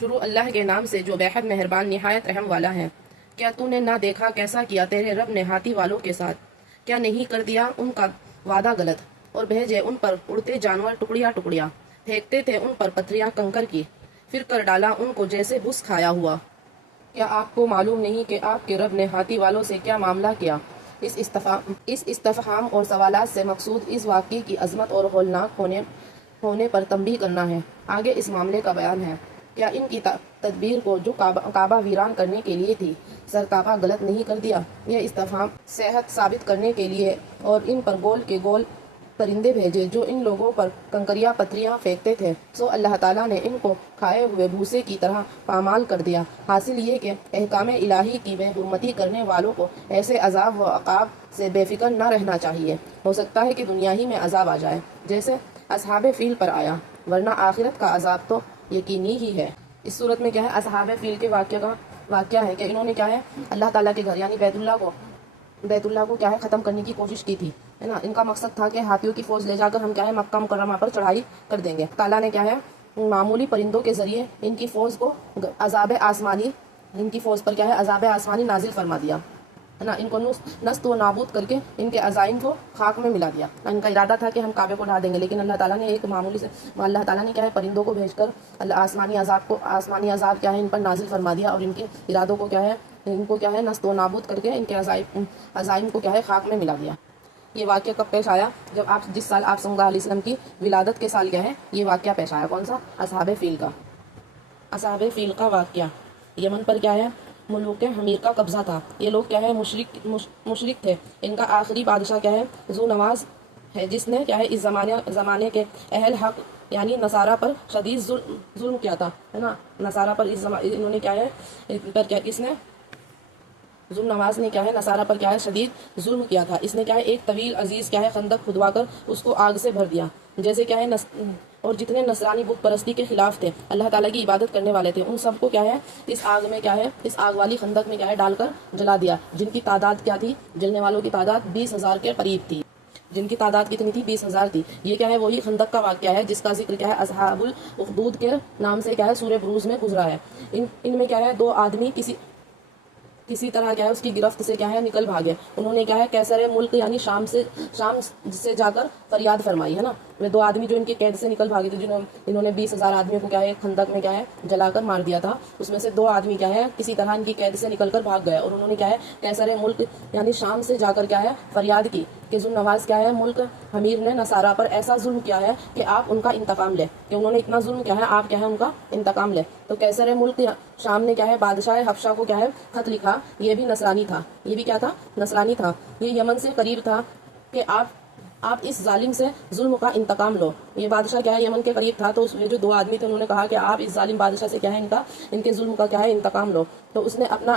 شروع اللہ کے نام سے جو بےحد مہربان نہایت رحم والا ہے۔ کیا تو نے نہ دیکھا کیسا کیا تیرے رب نے ہاتھی والوں کے ساتھ؟ کیا نہیں کر دیا ان کا وعدہ غلط، اور بھیجے ان پر اڑتے جانور ٹکڑیاں ٹکڑیاں، پھینکتے تھے ان پر پتھریاں کنکر کی، پھر کر ڈالا ان کو جیسے بھس کھایا ہوا۔ کیا آپ کو معلوم نہیں کہ آپ کے رب نے ہاتھی والوں سے کیا معاملہ کیا؟ اس استفہام اور سوالات سے مقصود اس واقعے کی عظمت اور ہولناک ہونے پر تنبیہ کرنا ہے۔ آگے اس معاملے کا بیان ہے۔ کیا ان کی تدبیر کو جو کعبہ ویران کرنے کے لیے تھی سرتاپا غلط نہیں کر دیا؟ یہ استفہام صحت ثابت کرنے کے لیے اور ان پر گول کے گول پرندے بھیجے جو ان لوگوں پر کنکریاں پتھریاں پھینکتے تھے، سو اللہ تعالیٰ نے ان کو کھائے ہوئے بھوسے کی طرح پامال کر دیا۔ حاصل یہ کہ احکام الہی کی بے حرمتی کرنے والوں کو ایسے عذاب و عقاب سے بے فکر نہ رہنا چاہیے۔ ہو سکتا ہے کہ دنیا ہی میں عذاب آ جائے جیسے اصحاب فیل پر آیا، ورنہ آخرت کا عذاب تو یقینی ہی ہے۔ اس صورت میں کیا ہے، اصحاب فیل کے واقعہ ہے کہ انہوں نے کیا ہے اللہ تعالیٰ کے گھر یعنی بیت اللہ کو کیا ہے ختم کرنے کی کوشش کی تھی، ہے نا۔ ان کا مقصد تھا کہ ہاتھیوں کی فوج لے جا کر ہم کیا ہے مکہ مکرمہ پر چڑھائی کر دیں گے۔ تعالیٰ نے کیا ہے معمولی پرندوں کے ذریعے ان کی فوج پر کیا ہے عذاب آسمانی نازل فرما دیا، ہے نا۔ ان کو نست و نابود کر کے ان کے عزائم کو خاک میں ملا دیا۔ ان کا ارادہ تھا کہ ہم کعبے کو ڈھا دیں گے، لیکن اللہ تعالیٰ نے اللہ تعالیٰ نے کیا ہے پرندوں کو بھیج کر آسمانی عذاب کیا ہے ان پر نازل فرما دیا، اور ان کے ارادوں کو کیا ہے ان کو کیا ہے نست و نابود کر کے ان کے عزائم کو کیا ہے خاک میں ملا دیا۔ یہ واقعہ کب پیش آیا؟ جب جس سال آپ صلی اللہ علیہ وسلم کی ولادت کے سال کیا ہے یہ واقعہ پیش آیا۔ کون سا؟ اصحاب فیل کا واقعہ۔ یمن پر کیا ہے ملوک حمیر کا قبضہ تھا۔ یہ لوگ کیا ہے مشرک تھے۔ ان کا آخری بادشاہ کیا ہے ذو نواز ہے، جس نے کیا ہے اس زمانے کے اہل حق یعنی نصارہ پر شدید ظلم کیا تھا، ہے نا۔ نصارہ پر انہوں نے کیا ہے اس نے ذو نواز نے کیا ہے نصارہ پر کیا ہے شدید ظلم کیا تھا۔ اس نے کیا ہے ایک طویل عزیز کیا ہے خندق کھدوا کر اس کو آگ سے بھر دیا، جیسے کیا ہے اور جتنے نصرانی بت پرستی کے خلاف تھے، اللہ تعالیٰ کی عبادت کرنے والے تھے، ان سب کو کیا ہے اس آگ والی خندق میں کیا ہے ڈال کر جلا دیا، جن کی تعداد کیا تھی، جلنے والوں کی تعداد 20,000 کے قریب تھی۔ جن کی تعداد کتنی تھی؟ 20,000 تھی۔ یہ کیا ہے وہی خندق کا واقعہ ہے جس کا ذکر کیا ہے اصحاب الاخدود کے نام سے کیا ہے سورہ بروج میں گزرا ہے۔ ان میں کیا ہے 2 آدمی کسی طرح کیا ہے اس کی گرفت سے کیا ہے نکل بھاگے۔ انہوں نے کیا ہے کیسر ملک یعنی شام سے جا کر فریاد فرمائی، ہے نا۔ وہ 2 آدمی جو ان کی قید سے نکل بھاگے تھے، انہوں نے 20,000 آدمیوں کو کیا ہے خندق میں کیا ہے جلا کر مار دیا تھا۔ اس میں سے 2 آدمی کیا ہے کسی طرح ان کی قید سے نکل کر بھاگ گئے، اور انہوں نے کیا ہے کیسر ملک یعنی شام سے جا کر کیا ہے فریاد کی کہ ذو نواز کیا ہے ملک حمیر نے نصارہ پر ایسا ظلم کیا ہے کہ آپ ان کا انتقام لیں، کہ انہوں نے اتنا ظلم کیا ہے آپ کیا ہے ان کا انتقام لیں۔ تو کیسر ملک شام نے کیا ہے بادشاہ حبشہ کو کیا ہے خط لکھا۔ یہ بھی نصرانی تھا، یہ بھی کیا تھا نصرانی تھا۔ یہ یمن سے قریب تھا کہ آپ اس ظالم سے ظلم کا انتقام لو۔ یہ بادشاہ کیا ہے یمن کے قریب تھا، تو اس میں جو 2 آدمی تھے انہوں نے کہا کہ آپ اس ظالم بادشاہ سے کیا ہے ان کے ظلم کا کیا ہے انتقام لو۔ تو اس نے اپنا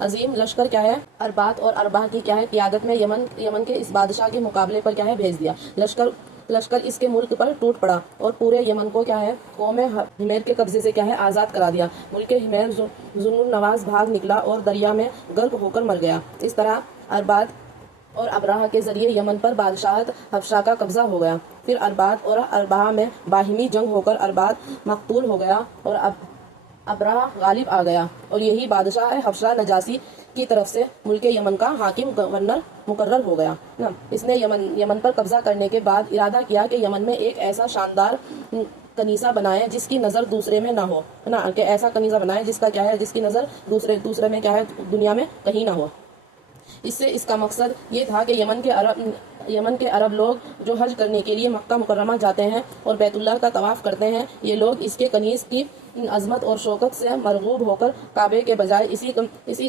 عظیم لشکر کیا ہے اربات اور ارباح کی کیا ہے قیادت میں یمن کے اس بادشاہ کے مقابلے پر کیا ہے بھیج دیا۔ لشکر اس کے ملک پر ٹوٹ پڑا اور پورے یمن کو کیا ہے قوم حمیر کے قبضے سے کیا ہے آزاد کرا دیا۔ ملک حمیر ذو نواز بھاگ نکلا اور دریا میں غرق ہو کر مر گیا۔ اس طرح ارباد اور ابراہ کے ذریعے یمن پر بادشاہت حبشہ کا قبضہ ہو گیا۔ پھر ارباد اور ابراہ میں باہمی جنگ ہو کر ارباد مقتول ہو گیا اور ابراہ غالب آ گیا، اور یہی بادشاہ حبشہ نجاشی کی طرف سے ملک یمن کا حاکم گورنر مقرر ہو گیا۔ اس نے یمن پر قبضہ کرنے کے بعد ارادہ کیا کہ یمن میں ایک ایسا شاندار کنیسہ بنائے جس کی نظر دوسرے میں نہ ہو، ہے نا، کہ ایسا کنیسہ بنائے جس کی نظر دوسرے میں کیا ہے دنیا میں کہیں نہ ہو۔ اس کا مقصد یہ تھا کہ یمن کے عرب لوگ جو حج کرنے کے لیے مکہ مکرمہ جاتے ہیں اور بیت اللہ کا طواف کرتے ہیں، یہ لوگ اس کے کنیز کی عظمت اور شوکت سے مرغوب ہو کر کعبے کے بجائے اسی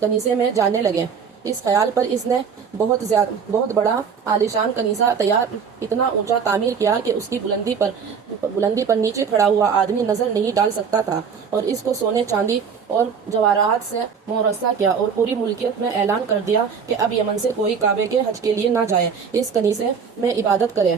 کنیسے میں جانے لگے۔ اس خیال پر اس نے بہت بڑا عالیشان کنیسہ اتنا اونچا تعمیر کیا کہ اس کی بلندی پر نیچے کھڑا ہوا آدمی نظر نہیں ڈال سکتا تھا، اور اس کو سونے چاندی اور جواہرات سے مرصع کیا اور پوری ملکیت میں اعلان کر دیا کہ اب یمن سے کوئی کعبے کے حج کے لیے نہ جائے، اس کنیسے میں عبادت کرے۔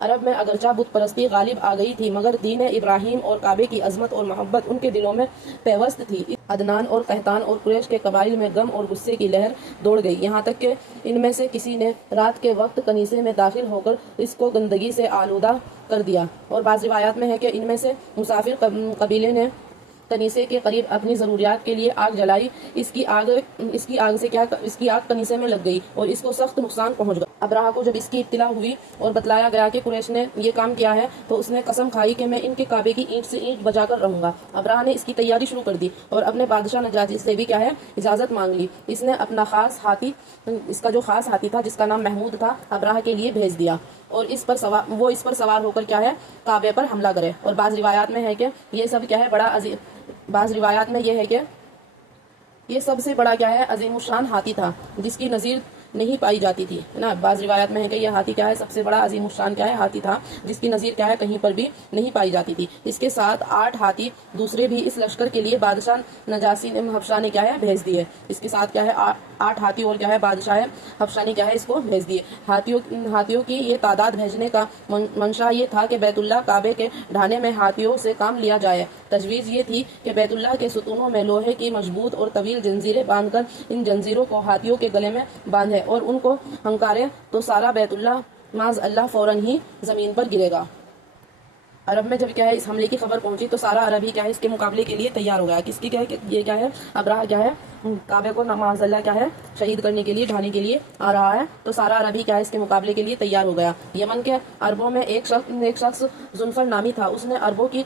عرب میں اگرچہ بت پرستی غالب آ گئی تھی، مگر دین ابراہیم اور کعبے کی عظمت اور محبت ان کے دلوں میں پیوست تھی۔ عدنان اور قحطان اور قریش کے قبائل میں غم اور غصے کی لہر دوڑ گئی، یہاں تک کہ ان میں سے کسی نے رات کے وقت کنیسے میں داخل ہو کر اس کو گندگی سے آلودہ کر دیا، اور بعض روایات میں ہے کہ ان میں سے مسافر قبیلے نے کنیسے کے قریب اپنی ضروریات کے لیے آگ جلائی۔ اس کی آگ کنیسے میں لگ گئی اور اس کو سخت نقصان پہنچ گیا۔ ابراہہ کو جب اس کی اطلاع ہوئی اور بتلایا گیا کہ قریش نے یہ کام کیا ہے تو اس نے قسم کھائی کہ میں ان کے کعبے کی اینٹ سے اینٹ بجا کر رہوں گا۔ ابراہہ نے اس کی تیاری شروع کر دی اور اپنے بادشاہ نجاشی سے بھی کیا ہے اجازت مانگ لی۔ اس نے اپنا خاص ہاتھی، اس کا جو خاص ہاتھی تھا جس کا نام محمود تھا، ابراہہ کے لیے بھیج دیا، اور اس پر سوار ہو کر کیا ہے کعبے پر حملہ کرے۔ اور بعض روایات میں ہے کہ یہ سب کیا ہے بعض روایات میں یہ ہے کہ یہ سب سے بڑا کیا ہے عظیم الشان ہاتھی تھا جس کی نظیر نہیں پائی جاتی تھی نا۔ بعض روایات میں ہے کہ یہ ہاتھی کیا ہے سب سے بڑا عظیم الشان کیا ہے ہاتھی تھا جس کی نظیر کیا ہے کہیں پر بھی نہیں پائی جاتی تھی۔ اس کے ساتھ 8 ہاتھی دوسرے بھی اس لشکر کے لیے بادشاہ نجاشی نے حبشہ نے کیا ہے بھیج دیے۔ اس کے ساتھ کیا ہے 8 ہاتھی اور کیا ہے بادشاہ حبشہ نے کیا ہے اس کو بھیج دیے۔ ہاتھیوں کی یہ تعداد بھیجنے کا منشا یہ تھا کہ بیت اللہ کعبے کے ڈھانے میں ہاتھیوں سے کام لیا جائے۔ تجویز یہ تھی کہ بیت اللہ کے ستونوں میں لوہے کی مضبوط اور طویل جنزیریں باندھ کر ان جنزیروں کو ہاتھیوں کے گلے میں باندھے اور ان کو ہنکارے تو سارا بیت اللہ معاذ اللہ فوراً ہی زمین پر گرے گا۔ عرب میں جب کیا ہے اس حملے کی خبر پہنچی تو سارا عرب ہی کیا ہے اس کے مقابلے کے لیے تیار ہو گیا۔ کس کی کیا ہے یہ کیا ہے ابراہ کیا ہے کعبے کو معاذ اللہ کیا ہے شہید کرنے کے لیے ڈھانے کے لیے آ رہا ہے، تو سارا عرب ہی کیا ہے اس کے مقابلے کے لیے تیار ہو گیا۔ یمن کے عربوں میں ایک شخص ذوالفر نامی تھا، اس نے عربوں کی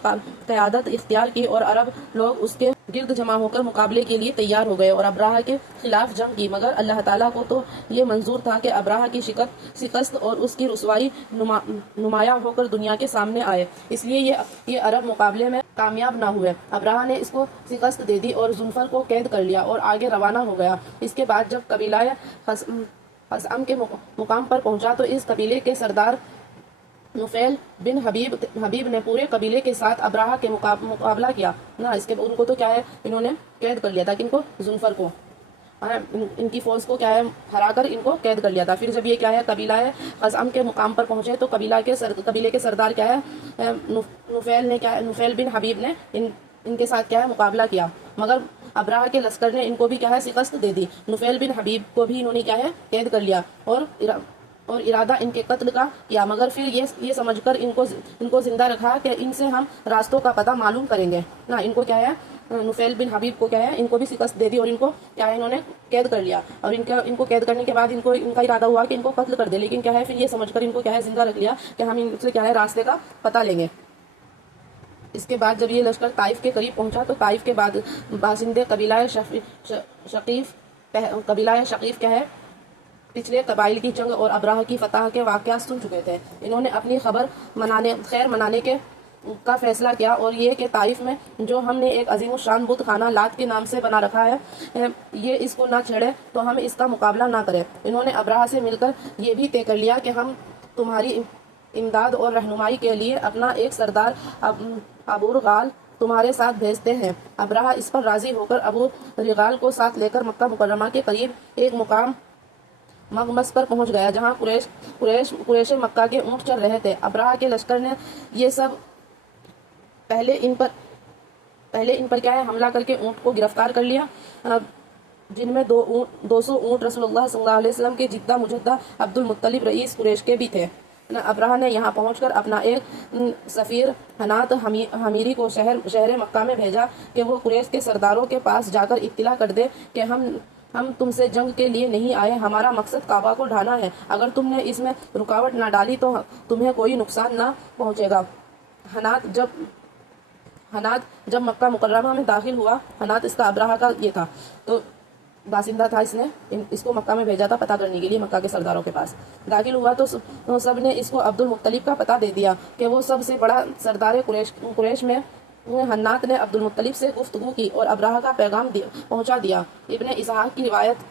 قیادت اختیار کی اور عرب لوگ اس کے گرد جمع ہو کر مقابلے کے لیے تیار ہو گئے اور ابراہ کے خلاف جنگ کی، مگر اللہ تعالیٰ کو تو یہ منظور تھا کہ ابراہ کی شکست اور اس کی رسوائی نمایاں ہو کر دنیا کے سامنے آئے، اس لیے یہ عرب مقابلے میں کامیاب نہ ہوئے۔ ابراہ نے اس کو شکست دے دی اور ذوالفر کو قید کر لیا اور آگے روانہ ہو گیا۔ اس کے بعد جب قبیلہ خثعم کے مقام پر پہنچا تو اس قبیلے کے سردار نفیل بن حبیب نے پورے قبیلے کے ساتھ ابراہ کے مقابلہ کیا نا۔ ان کو تو کیا ہے انہوں نے قید کر لیا تھا، کن کو ذوالفر کو، ان کی فوج کو کیا ہے ہرا کر ان کو قید کر لیا تھا۔ پھر جب یہ کیا ہے قبیلہ خثعم کے مقام پر پہنچے تو قبیلے کے سردار کیا ہے نفیل بن حبیب نے ان کے ساتھ کیا ہے مقابلہ کیا، مگر ابراہ کے لشکر نے ان کو بھی کیا ہے شکست دے دی۔ نفیل بن حبیب کو بھی انہوں نے کیا ہے قید کر لیا اور ارادہ ان کے قتل کا کیا، مگر پھر یہ سمجھ کر ان کو زندہ رکھا کہ ان سے ہم راستوں کا پتہ معلوم کریں گے نا۔ ان کو کیا ہے نفیل بن حبیب کو کیا ہے ان کو بھی شکست دے دی اور ان کو کیا ہے انہوں نے قید کر لیا، اور ان کو قید کرنے کے بعد ان کا ارادہ ہوا کہ ان کو قتل کر دے، لیکن کیا ہے پھر یہ سمجھ کر ان کو کیا ہے زندہ رکھ لیا کہ ہم ان سے کیا ہے راستے کا پتہ لیں گے۔ اس کے بعد جب یہ لشکر طائف کے قریب پہنچا تو طائف کے بعد باشندے قبیلہ شقیف کیا ہے پچھلے قبائل کی جنگ اور ابراہ کی فتح کے واقعات سن چکے تھے۔ انہوں نے اپنی خیر منانے کا فیصلہ کیا اور یہ کہ طائف میں جو ہم نے ایک عظیم الشان بت خانہ لات کے نام سے بنا رکھا ہے، یہ اس کو نہ چھیڑے تو ہم اس کا مقابلہ نہ کریں۔ انہوں نے ابراہ سے مل کر یہ بھی طے کر لیا کہ ہم تمہاری امداد اور رہنمائی کے لیے اپنا ایک سردار ابو رغال تمہارے ساتھ بھیجتے ہیں۔ ابراہ اس پر راضی ہو کر ابو رغال کو ساتھ لے کر مکہ مکرمہ کے قریب ایک مقام مغمس پر پہنچ گیا جہاں قریش مکہ کے اونٹ چل رہے تھے۔ ابراہ کے لشکر نے یہ سب پہلے ان پر کیا ہے حملہ کر کے اونٹ کو گرفتار کر لیا، جن میں 200 اونٹ رسول اللہ صلی اللہ علیہ وسلم کے جدہ مجدہ عبد المطلب رئیس قریش کے بھی تھے۔ ابراہ نے یہاں پہنچ کر اپنا ایک سفیر حنات حمیری کو شہر مکہ میں بھیجا کہ وہ قریش کے سرداروں کے پاس جا کر اطلاع کر دے کہ ہم تم سے جنگ کے لیے نہیں آئے، ہمارا مقصد کعبہ کو ڈھانا ہے، اگر تم نے اس میں رکاوٹ نہ ڈالی تو تمہیں کوئی نقصان نہ پہنچے گا۔ حنات جب مکہ مکرمہ میں داخل ہوا، حنات اس کا ابراہ کا یہ تھا تو باشندہ تھا، اس کو مکہ میں بھیجا تھا پتہ کرنے کے لیے مکہ کے سرداروں کے پاس داخل ہوا تو سب نے اس کو عبد المطلب کا پتہ دے دیا کہ وہ سب سے بڑا سردار قریش میں۔ حنات نے عبد المطلب سے گفتگو کی اور ابراہ کا پیغام پہنچا دیا۔ ابن اسحاق کی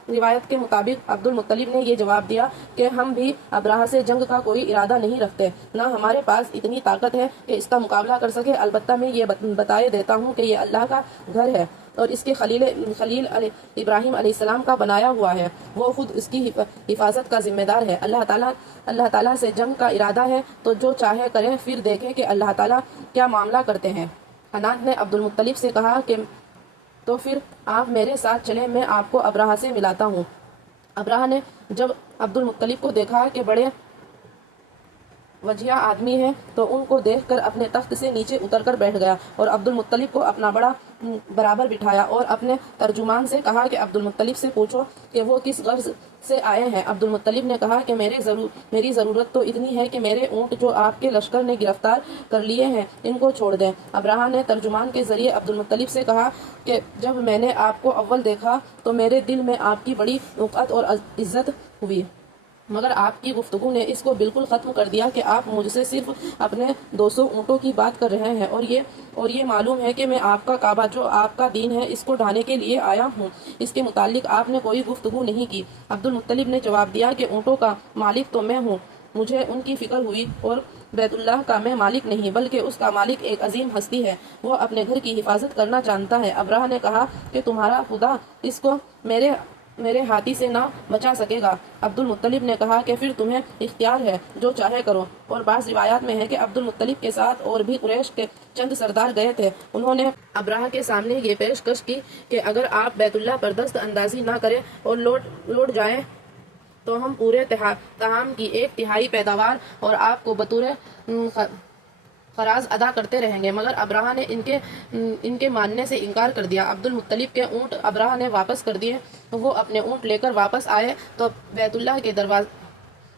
روایت کے مطابق عبد المطلب نے یہ جواب دیا کہ ہم بھی ابراہ سے جنگ کا کوئی ارادہ نہیں رکھتے، نہ ہمارے پاس اتنی طاقت ہے کہ اس کا مقابلہ کر سکے، البتہ میں یہ بتائے دیتا ہوں کہ یہ اللہ کا گھر ہے اور اس کے خلیل ابراہیم علیہ السلام کا بنایا ہوا ہے، وہ خود اس کی حفاظت کا ذمہ دار ہے۔ اللہ تعالیٰ سے جنگ کا ارادہ ہے تو جو چاہے کرے، پھر دیکھیں کہ اللہ تعالیٰ کیا معاملہ کرتے ہیں۔ حنان نے عبد المطلب سے کہا کہ تو پھر آپ میرے ساتھ چلیں، میں آپ کو ابراہ سے ملاتا ہوں۔ ابراہ نے جب عبد المطلب کو دیکھا کہ بڑے وجیہ آدمی ہے تو ان کو دیکھ کر اپنے تخت سے نیچے اتر کر بیٹھ گیا اور عبد المطلب کو اپنا بڑا برابر بٹھایا اور اپنے ترجمان سے کہا کہ عبد المطلب سے پوچھو کہ وہ کس غرض سے آئے ہیں۔ عبد المطلب نے کہا کہ میری ضرورت تو اتنی ہے کہ میرے اونٹ جو آپ کے لشکر نے گرفتار کر لیے ہیں ان کو چھوڑ دیں۔ ابراہ نے ترجمان کے ذریعے عبد المطلب سے کہا کہ جب میں نے آپ کو اول دیکھا تو میرے دل میں آپ کی بڑی وقعت اور عزت ہوئی، مگر آپ کی گفتگو نے اس کو بالکل ختم کر دیا کہ آپ مجھ سے صرف اپنے 200 اونٹوں کی بات کر رہے ہیں، اور یہ معلوم ہے کہ میں آپ کا کعبہ جو آپ کا دین ہے اس کو ڈھانے کے لیے آیا ہوں۔ اس کے متعلق آپ نے کوئی گفتگو نہیں کی۔ عبد المطلب نے جواب دیا کہ اونٹوں کا مالک تو میں ہوں، مجھے ان کی فکر ہوئی، اور بیت اللہ کا میں مالک نہیں بلکہ اس کا مالک ایک عظیم ہستی ہے، وہ اپنے گھر کی حفاظت کرنا جانتا ہے۔ ابراہ نے کہا کہ تمہارا خدا اس کو میرے ہاتھی سے نہ بچا سکے گا۔ عبد المطلب نے کہا کہ پھر تمہیں اختیار ہے، جو چاہے کرو۔ اور بعض روایات میں ہے کہ عبد المطلب کے ساتھ اور بھی قریش کے چند سردار گئے تھے۔ انہوں نے ابراہ کے سامنے یہ پیشکش کی کہ اگر آپ بیت اللہ پر دست اندازی نہ کریں اور لوٹ جائیں تو ہم پورے طعام کی 1/3 پیداوار اور آپ کو بطور خراج ادا کرتے رہیں گے، مگر ابراہ نے ان کے ماننے سے انکار کر دیا۔ عبد المطلب کے اونٹ ابراہ نے واپس کر دیے۔ وہ اپنے اونٹ لے کر واپس آئے تو بیت اللہ کے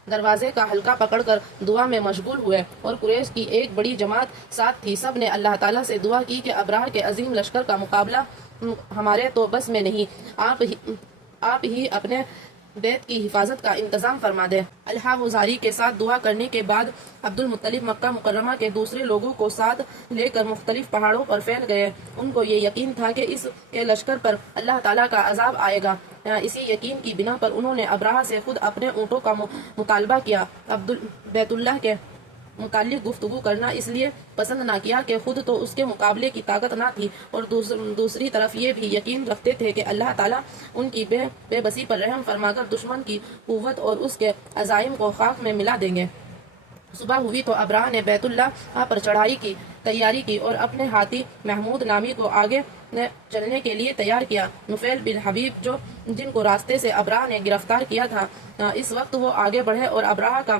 دروازے کا حلقہ پکڑ کر دعا میں مشغول ہوئے، اور قریش کی ایک بڑی جماعت ساتھ تھی۔ سب نے اللہ تعالیٰ سے دعا کی کہ ابراہ کے عظیم لشکر کا مقابلہ ہمارے تو بس میں نہیں، آپ ہی اپنے بیت کی حفاظت کا انتظام فرما دے۔ اللہ گزاری کے ساتھ دعا کرنے کے بعد عبد المطلب مکہ مکرمہ کے دوسرے لوگوں کو ساتھ لے کر مختلف پہاڑوں پر پھیل گئے۔ ان کو یہ یقین تھا کہ اس کے لشکر پر اللہ تعالیٰ کا عذاب آئے گا۔ اسی یقین کی بنا پر انہوں نے ابراہ سے خود اپنے اونٹوں کا مطالبہ کیا۔ بیت اللہ کے متعلق گفتگو کرنا اس لیے پسند نہ کیا کہ خود تو اس کے مقابلے کی طاقت نہ تھی، اور دوسری طرف یہ بھی یقین رکھتے تھے کہ اللہ تعالیٰ ان کی بے بسی پر رحم فرما کر دشمن کی قوت اور اس کے عزائم کو خاک میں ملا دیں گے۔ صبح ہوئی تو ابراہ نے بیت اللہ پر چڑھائی کی تیاری کی اور اپنے ہاتھی محمود نامی کو آگے چلنے کے لیے تیار کیا۔ نفیل بن حبیب جن کو راستے سے ابراہ نے گرفتار کیا تھا، اس وقت وہ آگے بڑھے اور ابراہ کا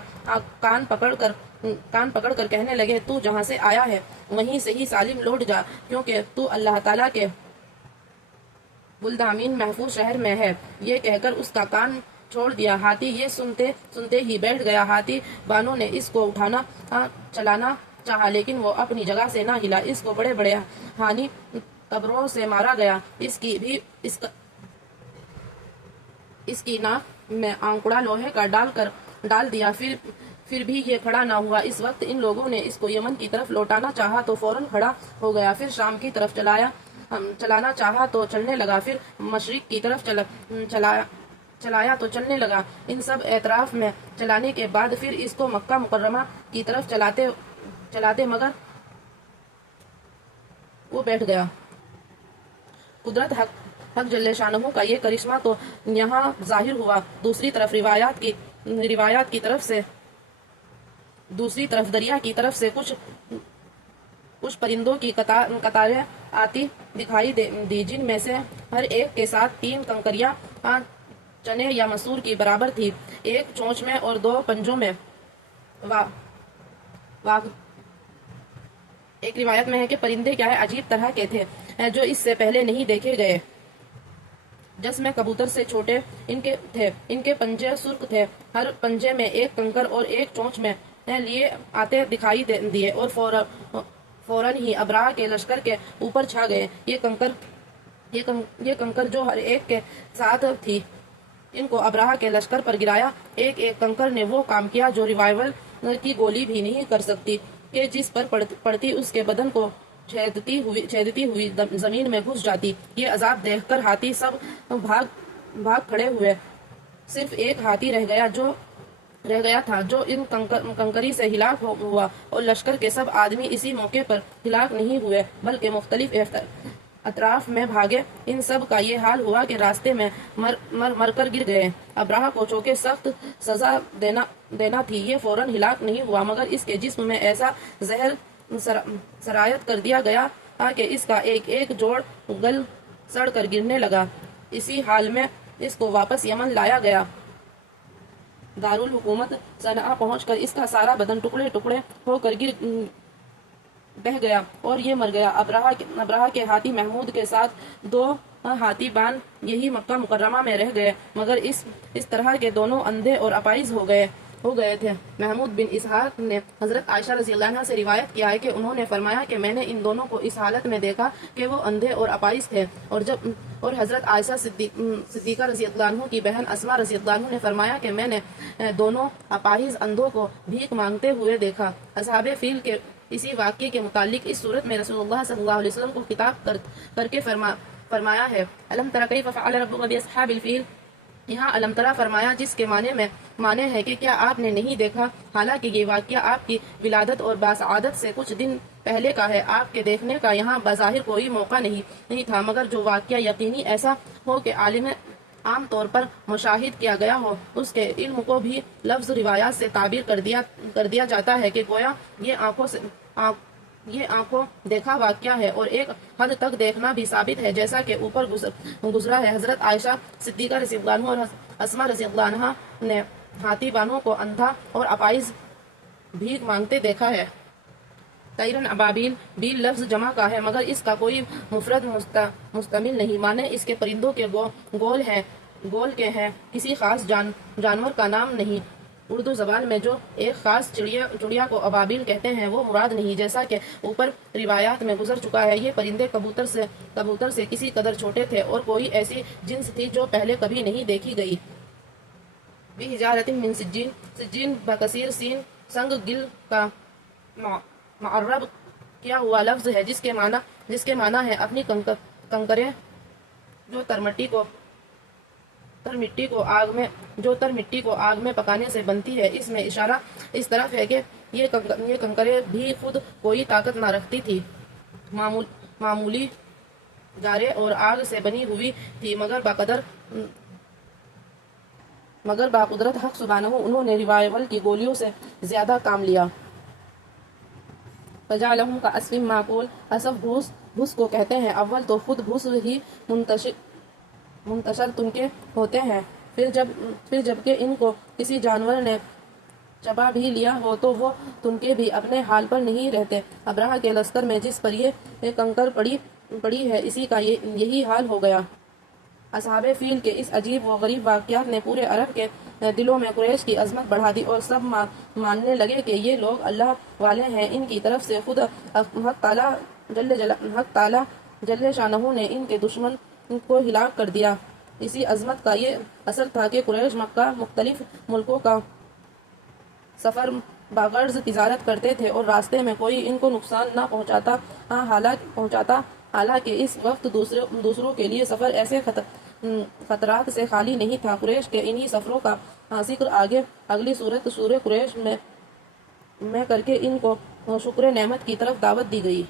کان پکڑ کر کہنے لگے، تو جہاں سے آیا ہے وہیں سے ہی سالم لوٹ جا، کیونکہ تو اللہ تعالیٰ کے بلدامین محفوظ شہر میں ہے۔ یہ کہہ کر اس کا کان چھوڑ دیا۔ ہاتھی یہ سنتے ہی بیٹھ گیا۔ ہاتھی بانوں نے اس کو چلانا چاہا لیکن وہ اپنی جگہ سے نہ ہلا۔ اس کو بڑے بڑے ہانی تبروں سے مارا گیا، اس کی ناک میں آنکڑا لوہے کا ڈال دیا، پھر بھی یہ کھڑا نہ ہوا۔ اس وقت ان لوگوں نے اس کو یمن کی طرف لوٹانا چاہا تو فوراً کھڑا ہو گیا، پھر شام کی طرف چلانا چاہا تو چلنے لگا، پھر مشرق کی طرف چلایا تو چلنے لگا۔ ان سب اطراف میں چلانے کے بعد پھر اس کو مکہ مکرمہ کی طرف چلاتے مگر وہ بیٹھ گیا۔ قدرت حق جل شانہ کا یہ کرشمہ تو یہاں ظاہر ہوا۔ دوسری طرف دریا کی طرف سے کچھ پرندوں کی قطاریں آتی دکھائی دی، جن میں سے ہر ایک کے ساتھ 3 کنکریاں چنے یا مسور کی برابر تھی، ایک چونچ میں اور 2 پنجوں میں۔ ایک روایت میں ہے کہ پرندے کیا عجیب طرح کے تھے جو اس سے پہلے نہیں دیکھے گئے۔ جسم کبوتر سے چھوٹے ان کے پنجے سرخ تھے، ہر پنجے میں 1 کنکر اور ایک چونچ میں لیے آتے دکھائی دیے، اور فوراً ہی ابراہ کے لشکر کے اوپر چھا گئے۔ یہ کنکر جو ہر ایک کے ساتھ تھی، ان کو ابراہ کے لشکر پر گرایا۔ ایک کنکر نے وہ کام کیا جو ریوالور کی گولی بھی نہیں کر سکتی، کہ جس پر پڑتی اس کے بدن کو چھیدتی ہوئی زمین میں گھس جاتی۔ یہ عذاب دیکھ کر ہاتھی سب بھاگ کھڑے ہوئے، صرف ایک ہاتھی رہ گیا تھا جو ان کنکری سے ہلاک ہوا، اور لشکر کے سب آدمی اسی موقع پر ہلاک نہیں ہوئے بلکہ اطراف میں بھاگے۔ ان سب کا یہ حال ہوا کہ راستے میں مر کر گر گئے۔ ابرہہ کو چونکہ سخت سزا دینا تھی، یہ فوراً ہلاک نہیں ہوا، مگر اس کے جسم میں ایسا زہر سرایت کر دیا گیا کہ اس کا ایک ایک جوڑ گل سڑ کر گرنے لگا۔ اسی حال میں اس کو واپس یمن لایا گیا۔ دارالحکومت صنعا پہنچ کر اس کا سارا بدن ٹکڑے ٹکڑے ہو کر بہ گیا اور یہ مر گیا۔ ابرہہ کے ہاتھی محمود کے ساتھ 2 ہاتھی بان یہی مکہ مکرمہ میں رہ گئے، مگر اس طرح کے دونوں اندھے اور اپائز ہو گئے تھے۔ محمود بن اسحاق نے حضرت عائشہ رضی اللہ عنہا سے روایت کیا ہے کہ انہوں نے فرمایا کہ میں نے ان دونوں کو اس حالت میں دیکھا کہ وہ اندھے اور اپائز تھے، اور حضرت عائشہ صدیقہ رضی اللہ عنہ کی بہن اسماء رضی اللہ عنہ نے فرمایا کہ میں نے دونوں اپائز اندھوں کو بھیک مانگتے ہوئے دیکھا۔ اصحاب فیل کے اسی واقعے کے متعلق اس صورت میں رسول اللہ صلی اللہ علیہ وسلم کو خطاب کر کے فرمایا ہے، الم تر کیف فعل ربک باصحاب الفیل۔ یہاں الم ترا فرمایا جس کے معنی ہے کہ کیا آپ نے نہیں دیکھا، حالانکہ یہ واقعہ آپ کی ولادت اور باسعادت سے کچھ دن پہلے کا ہے۔ آپ کے دیکھنے کا یہاں بظاہر کوئی موقع نہیں تھا، مگر جو واقعہ یقینی ایسا ہو کہ عام طور پر مشاہد کیا گیا ہو، اس کے علم کو بھی لفظ روایات سے تعبیر کر دیا جاتا ہے کہ گویا یہ آنکھوں دیکھا واقعہ ہے، اور ایک حد تک دیکھنا بھی ثابت ہے، جیسا کہ اوپر گزرا ہے۔ حضرت عائشہ صدیقہ رضی اللہ عنہ اور اسماء رضی اللہ عنہا نے ہاتھی بانوں کو اندھا اور اپائز بھیک مانگتے دیکھا ہے۔ طیرن ابابیل، بیل لفظ جمع کا ہے، مگر اس کا کوئی مفرد مستعمل نہیں، معنی اس کے پرندوں کے گول کے ہیں، کسی خاص جانور کا نام نہیں۔ اردو زبان میں جو ایک خاص چڑیا کو ابابیل کہتے ہیں وہ مراد نہیں، جیسا کہ اوپر روایات میں گزر چکا ہے۔ یہ پرندے کبوتر سے کسی قدر چھوٹے تھے اور کوئی ایسی جنس تھی جو پہلے کبھی نہیں دیکھی گئی۔ بحجارۃ من سجین، سجین بکثیر سین سنگ گل کا معرب کیا ہوا لفظ ہے، جس کے معنی ہے اپنی کنکریں جو تر مٹی کو آگ میں پکانے سے بنتی ہے۔ اس میں اشارہ اس طرف ہے کہ یہ کنکریں بھی خود کوئی طاقت نہ رکھتی تھی، معمولی گارے اور آگ سے بنی ہوئی تھی، مگر باقدرت حق سبحانہ انہوں نے ریوائول کی گولیوں سے زیادہ کام لیا۔ فجعلہم کعصف مأکول، عصف بھوس کو کہتے ہیں۔ اول تو خود بھوس ہی منتشر تنکے ہوتے ہیں، پھر جبکہ ان کو کسی جانور نے چبا بھی لیا ہو تو وہ تنکے بھی اپنے حال پر نہیں رہتے۔ ابرہہ کے لشکر میں جس پر یہ کنکر پڑی ہے، اسی کا یہی حال ہو گیا۔ اصحاب فیل کے اس عجیب و غریب واقعات نے پورے عرب کے دلوں میں قریش کی عظمت بڑھا دی، اور سب ماننے لگے کہ یہ لوگ اللہ والے ہیں۔ ان کی طرف سے خود حق تعالی جل شانہ نے ان کے دشمن کو ہلاک کر دیا۔ اسی عظمت کا یہ اثر تھا کہ قریش مکہ مختلف ملکوں کا سفر بغرض تجارت کرتے تھے اور راستے میں کوئی ان کو نقصان نہ پہنچاتا، حالانکہ اس وقت دوسروں کے لیے سفر ایسے خطرات سے خالی نہیں تھا۔ قریش کے انہی سفروں کا ذکر اگلی سورت سورہ قریش میں کر کے ان کو شکر نعمت کی طرف دعوت دی گئی۔